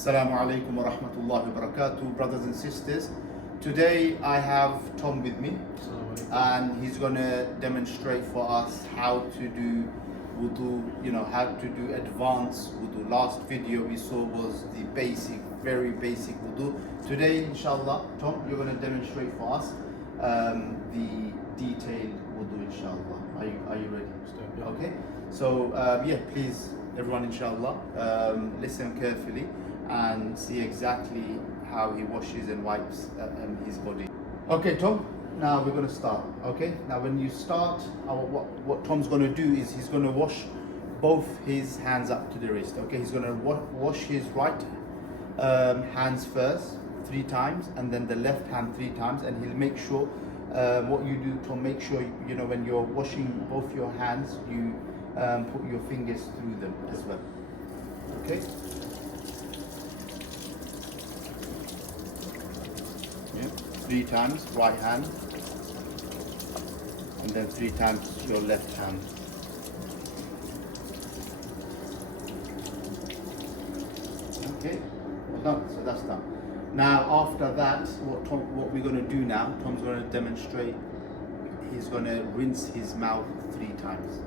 Assalamu alaikum wa rahmatullahi wa barakatuh, brothers and sisters. Today I have Tom with me and he's going to demonstrate for us how to do wudu, how to do advanced wudu. Last video we saw was the basic, very basic wudu. Today, inshallah, Tom, you're going to demonstrate for us the detailed wudu, inshallah. Are you ready? Okay. So, please, everyone, inshallah, listen carefully and see exactly how he washes and wipes his body. Okay, Tom, now we're going to start. Okay, now when you start, what Tom's going to do is he's going to wash both his hands up to the wrist. Okay, he's going to wash his right hands first 3 times and then the left hand 3 times, and he'll make sure what you do to make sure when you're washing both your hands you put your fingers through them as well. Okay. Yeah. 3 times right hand and then 3 times your left hand. Okay, well done. So that's done. Now after that, what we're going to do now, Tom's going to demonstrate. He's going to rinse his mouth 3 times.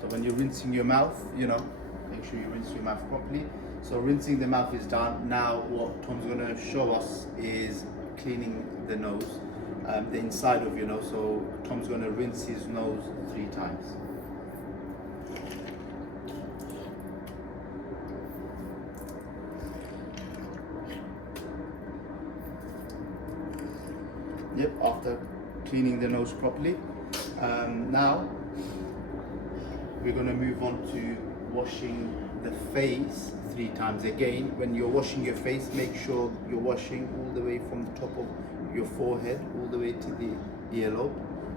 So when you're rinsing your mouth, make sure you rinse your mouth properly. So rinsing the mouth is done. Now what Tom's going to show us is cleaning the nose, the inside of your nose. So Tom's going to rinse his nose 3 times. Yep, after cleaning the nose properly. Now we're going to move on to washing the face 3 times. Again, when you're washing your face, make sure you're washing all the way from the top of your forehead all the way to the earlobe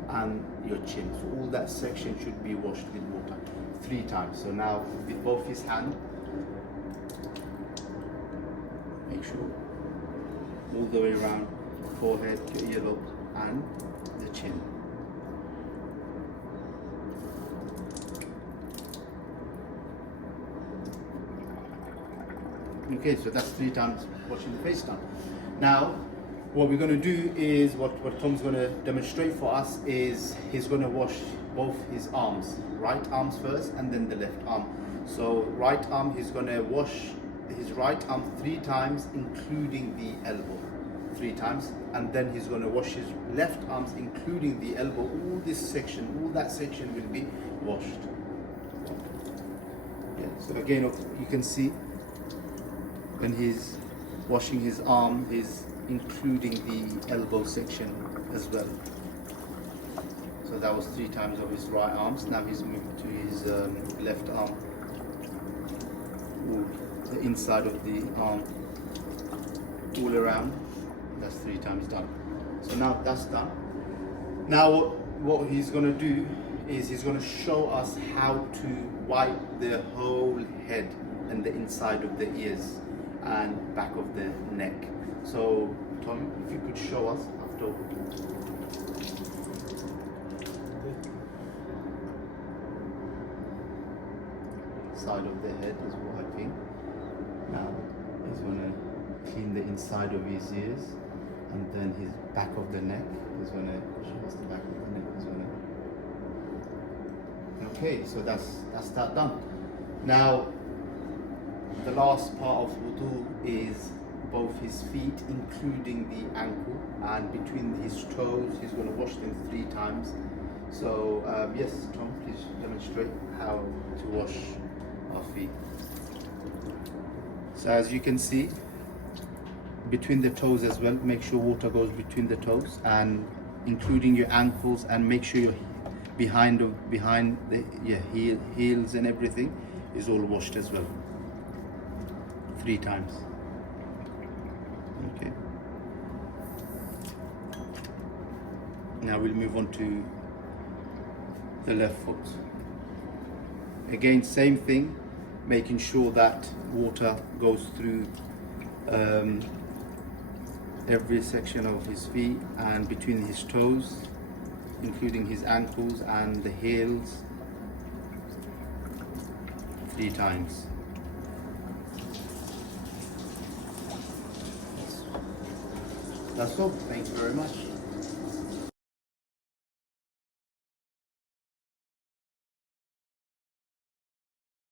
and your chin. So all that section should be washed with water 3 times. So now with both his hands, make sure all the way around forehead to earlobe and the chin. Okay, so that's 3 times washing the face done. Now, what we're going to do is, what Tom's going to demonstrate for us is he's going to wash both his arms. Right arms first and then the left arm. So right arm, he's going to wash his right arm 3 times, including the elbow. 3 times, and then he's going to wash his left arms, including the elbow. All this section, all that section will be washed. Yeah, so again, you can see when he's washing his arm, he's including the elbow section as well. So that was 3 times of his right arms. Now he's moving to his left arm, the inside of the arm, all around. That's 3 times done. So now that's done. Now what he's going to do is he's going to show us how to wipe the whole head and the inside of the ears and back of the neck. So Tom, if you could show us after. Side of the head is wiping. Now he's going to clean the inside of his ears, and then his back of the neck is going to show us the back of the neck is going to. Okay, so that's that done. Now the last part of wudu is both his feet, including the ankle, and between his toes he's going to wash them 3 times. So yes, Tom, please demonstrate how to wash our feet. So as you can see, between the toes as well, make sure water goes between the toes and including your ankles, and make sure your behind the heels and everything is all washed as well 3 times. Okay, now we'll move on to the left foot. Again, same thing, making sure that water goes through every section of his feet and between his toes, including his ankles and the heels, 3 times. That's all. Thank you very much.